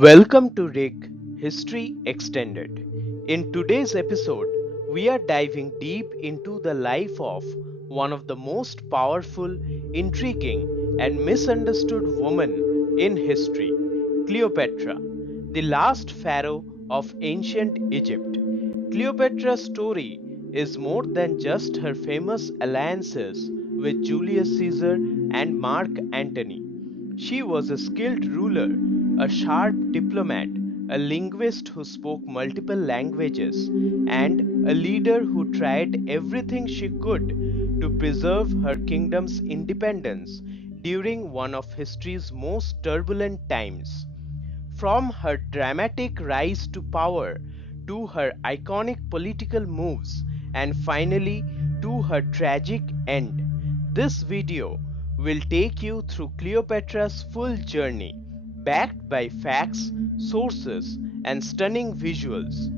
Welcome to RIG History Extended. In today's episode, we are diving deep into the life of one of the most powerful, intriguing, and misunderstood women in history, Cleopatra, the last pharaoh of ancient Egypt. Cleopatra's story is more than just her famous alliances with Julius Caesar and Mark Antony. She was a skilled ruler, a sharp diplomat, a linguist who spoke multiple languages, and a leader who tried everything she could to preserve her kingdom's independence during one of history's most turbulent times. From her dramatic rise to power, to her iconic political moves, and finally to her tragic end, this video will take you through Cleopatra's full journey, backed by facts, sources, and stunning visuals.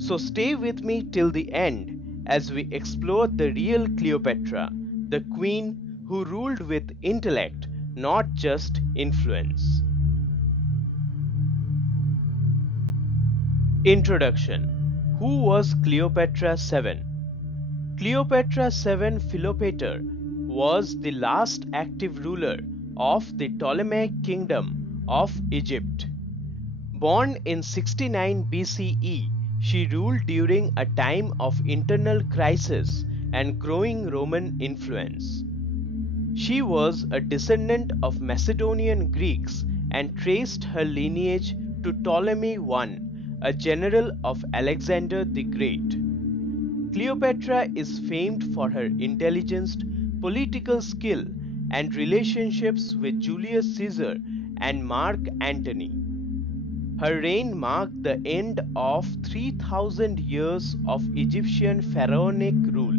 So stay with me till the end as we explore the real Cleopatra, the queen who ruled with intellect, not just influence. Introduction. Who was Cleopatra VII? Cleopatra VII Philopator was the last active ruler of the Ptolemaic kingdom of Egypt. Born in 69 BCE, she ruled during a time of internal crisis and growing Roman influence. She was a descendant of Macedonian Greeks and traced her lineage to Ptolemy I, a general of Alexander the Great. Cleopatra is famed for her intelligence, political skill, and relationships with Julius Caesar and Mark Antony. Her reign marked the end of 3,000 years of Egyptian pharaonic rule.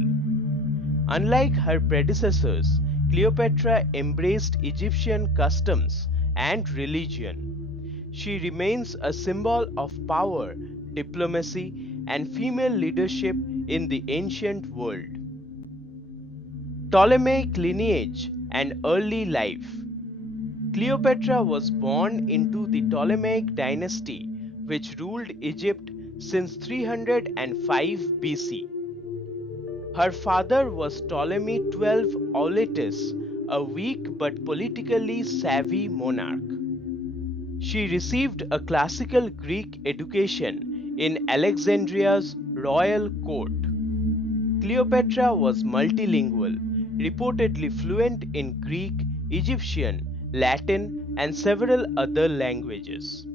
Unlike her predecessors, Cleopatra embraced Egyptian customs and religion. She remains a symbol of power, diplomacy, and female leadership in the ancient world. Ptolemaic lineage and early life. Cleopatra was born into the Ptolemaic dynasty, which ruled Egypt since 305 BC. Her father was Ptolemy XII Auletes, a weak but politically savvy monarch. She received a classical Greek education in Alexandria's royal court. Cleopatra was multilingual, reportedly fluent in Greek, Egyptian, Latin, and several other languages.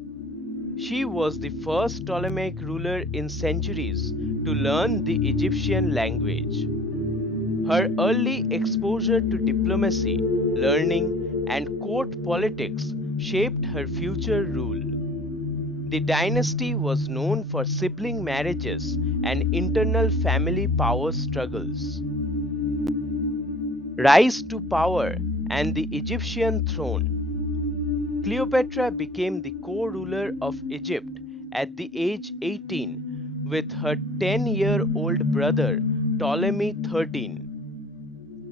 She was the first Ptolemaic ruler in centuries to learn the Egyptian language. Her early exposure to diplomacy, learning, and court politics shaped her future rule. The dynasty was known for sibling marriages and internal family power struggles. Rise to power and the Egyptian throne. Cleopatra became the co-ruler of Egypt at the age 18 with her 10-year-old brother Ptolemy XIII.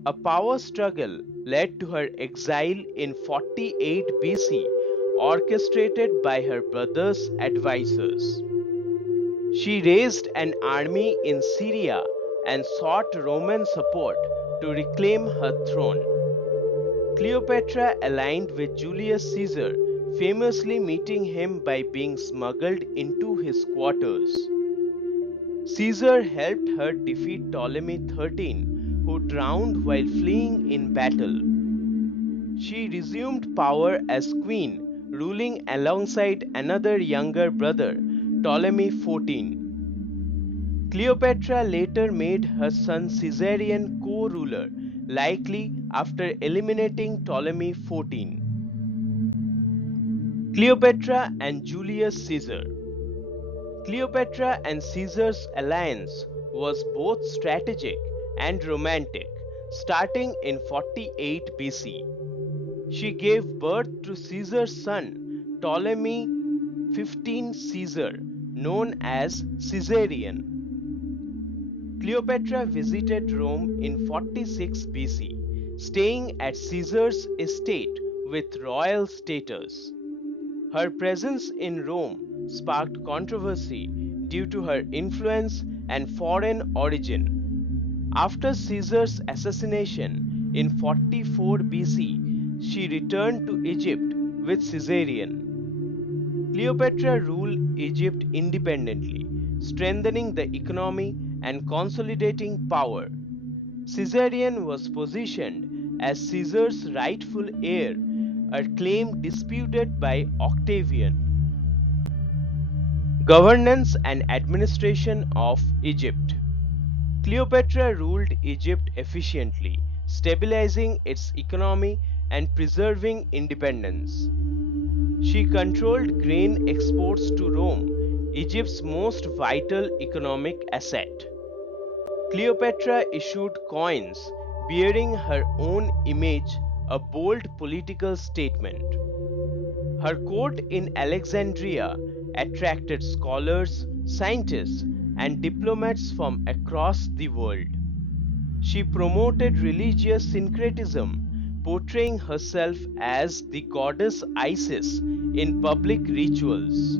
A power struggle led to her exile in 48 BC, orchestrated by her brother's advisors. She raised an army in Syria and sought Roman support to reclaim her throne. Cleopatra aligned with Julius Caesar, famously meeting him by being smuggled into his quarters. Caesar helped her defeat Ptolemy XIII, who drowned while fleeing in battle. She resumed power as queen, ruling alongside another younger brother, Ptolemy XIV. Cleopatra later made her son Caesarion co-ruler, likely after eliminating Ptolemy XIV. Cleopatra and Julius Caesar. Cleopatra and Caesar's alliance was both strategic and romantic, starting in 48 BC. She gave birth to Caesar's son, Ptolemy XV Caesar, known as Caesarion. Cleopatra visited Rome in 46 BC, staying at Caesar's estate with royal status. Her presence in Rome sparked controversy due to her influence and foreign origin. After Caesar's assassination in 44 BC, she returned to Egypt with Caesarion. Cleopatra ruled Egypt independently, strengthening the economy and consolidating power. Caesarion was positioned as Caesar's rightful heir, a claim disputed by Octavian. Governance and administration of Egypt. Cleopatra ruled Egypt efficiently, stabilizing its economy and preserving independence. She controlled grain exports to Rome, Egypt's most vital economic asset. Cleopatra issued coins bearing her own image, a bold political statement. Her court in Alexandria attracted scholars, scientists, and diplomats from across the world. She promoted religious syncretism, portraying herself as the goddess Isis in public rituals.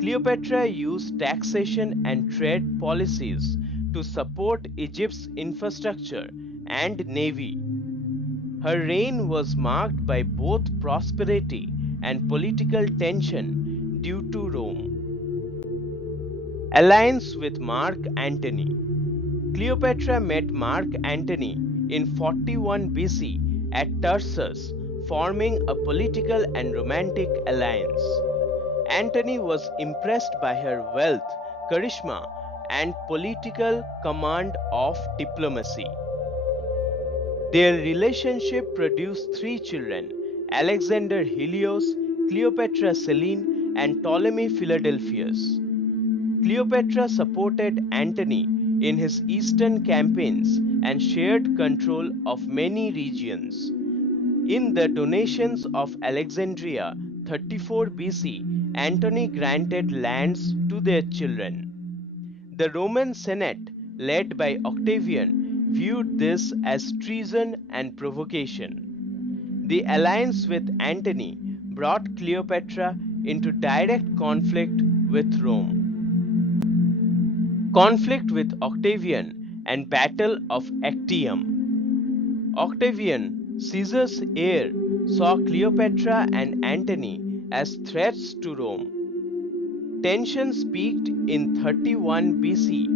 Cleopatra used taxation and trade policies to support Egypt's infrastructure and navy. Her reign was marked by both prosperity and political tension due to Rome. Alliance with Mark Antony. Cleopatra met Mark Antony in 41 BC at Tarsus, forming a political and romantic alliance. Antony was impressed by her wealth, charisma, and political command of diplomacy. Their relationship produced three children: Alexander Helios, Cleopatra Selene, and Ptolemy Philadelphus. Cleopatra supported Antony in his eastern campaigns and shared control of many regions. In the donations of Alexandria 34 BC, Antony granted lands to their children. The Roman Senate, led by Octavian, viewed this as treason and provocation. The alliance with Antony brought Cleopatra into direct conflict with Rome. Conflict with Octavian and Battle of Actium. Octavian, Caesar's heir, saw Cleopatra and Antony as threats to Rome. Tensions peaked in 31 BC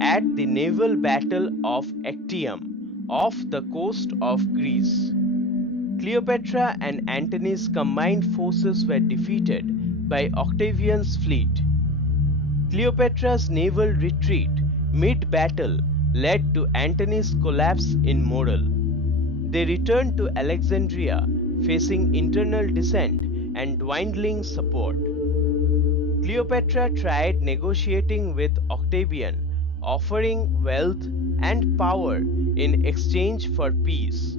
at the naval battle of Actium off the coast of Greece. Cleopatra and Antony's combined forces were defeated by Octavian's fleet. Cleopatra's naval retreat mid-battle led to Antony's collapse in morale. They returned to Alexandria, facing internal dissent and dwindling support. Cleopatra tried negotiating with Octavian, offering wealth and power in exchange for peace.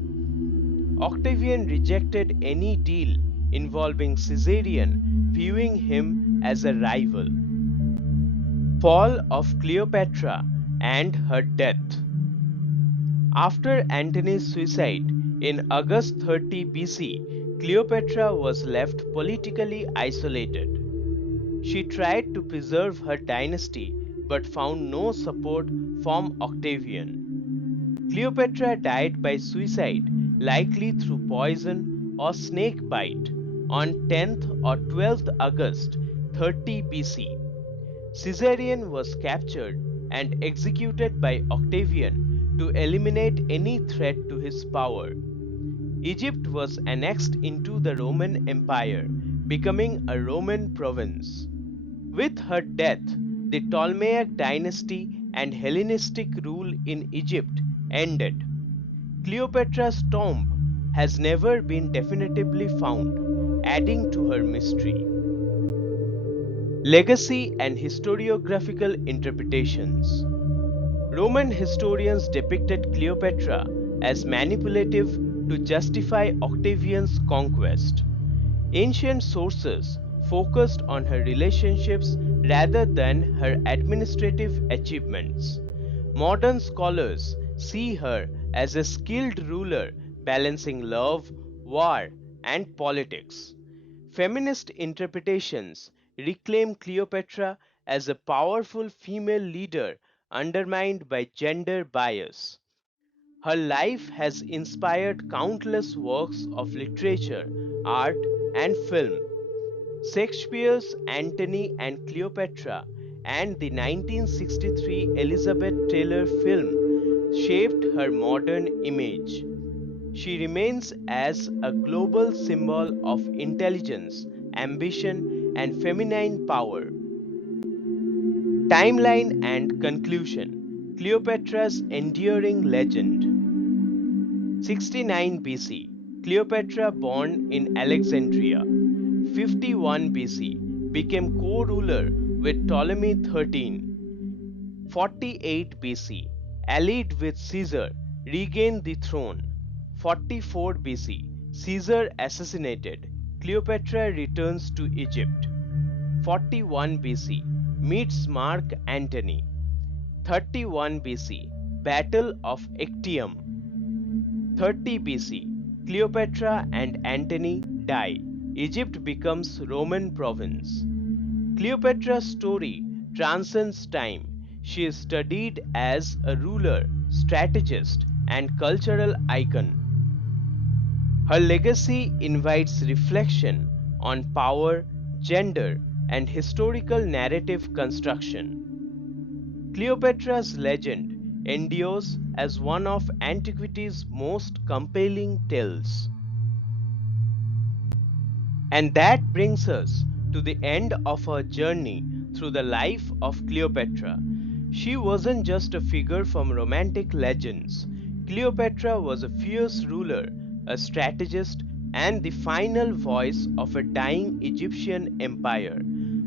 Octavian rejected any deal involving Caesarion, viewing him as a rival. Fall of Cleopatra and her death. After Antony's suicide in August 30 BC, Cleopatra was left politically isolated. She tried to preserve her dynasty but found no support from Octavian. Cleopatra died by suicide, likely through poison or snake bite, on 10th or 12th August 30 BC. Caesarion was captured and executed by Octavian to eliminate any threat to his power. Egypt was annexed into the Roman Empire, becoming a Roman province. With her death, the Ptolemaic dynasty and Hellenistic rule in Egypt ended. Cleopatra's tomb has never been definitively found, adding to her mystery. Legacy and historiographical interpretations. Roman historians depicted Cleopatra as manipulative to justify Octavian's conquest. Ancient sources focused on her relationships rather than her administrative achievements. Modern scholars see her as a skilled ruler balancing love, war, and politics. Feminist interpretations reclaim Cleopatra as a powerful female leader undermined by gender bias. Her life has inspired countless works of literature, art, and film. Shakespeare's Antony and Cleopatra and the 1963 Elizabeth Taylor film shaped her modern image. She remains as a global symbol of intelligence, ambition, and feminine power. Timeline and conclusion: Cleopatra's enduring legend. 69 BC, Cleopatra, born in Alexandria. 51 BC, became co-ruler with Ptolemy XIII. 48 BC, allied with Caesar, regained the throne. 44 BC, Caesar assassinated. Cleopatra returns to Egypt. 41 BC, meets Mark Antony. 31 BC, Battle of Actium. 30 BC, Cleopatra and Antony die. Egypt becomes Roman province. Cleopatra's story transcends time. She is studied as a ruler, strategist, and cultural icon. Her legacy invites reflection on power, gender, and historical narrative construction. Cleopatra's legend endures as one of antiquity's most compelling tales. And that brings us to the end of our journey through the life of Cleopatra. She wasn't just a figure from romantic legends. Cleopatra was a fierce ruler, a strategist, and the final voice of a dying Egyptian empire.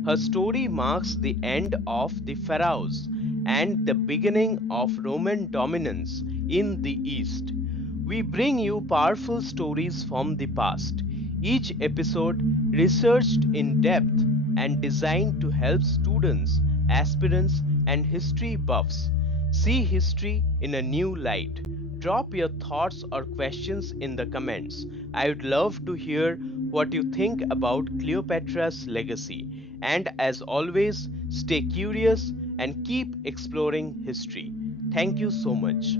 Her story marks the end of the pharaohs and the beginning of Roman dominance in the East. We bring you powerful stories from the past, each episode researched in depth and designed to help students, aspirants, and history buffs see history in a new light. Drop your thoughts or questions in the comments. I would love to hear what you think about Cleopatra's legacy. And as always, stay curious and keep exploring history. Thank you so much.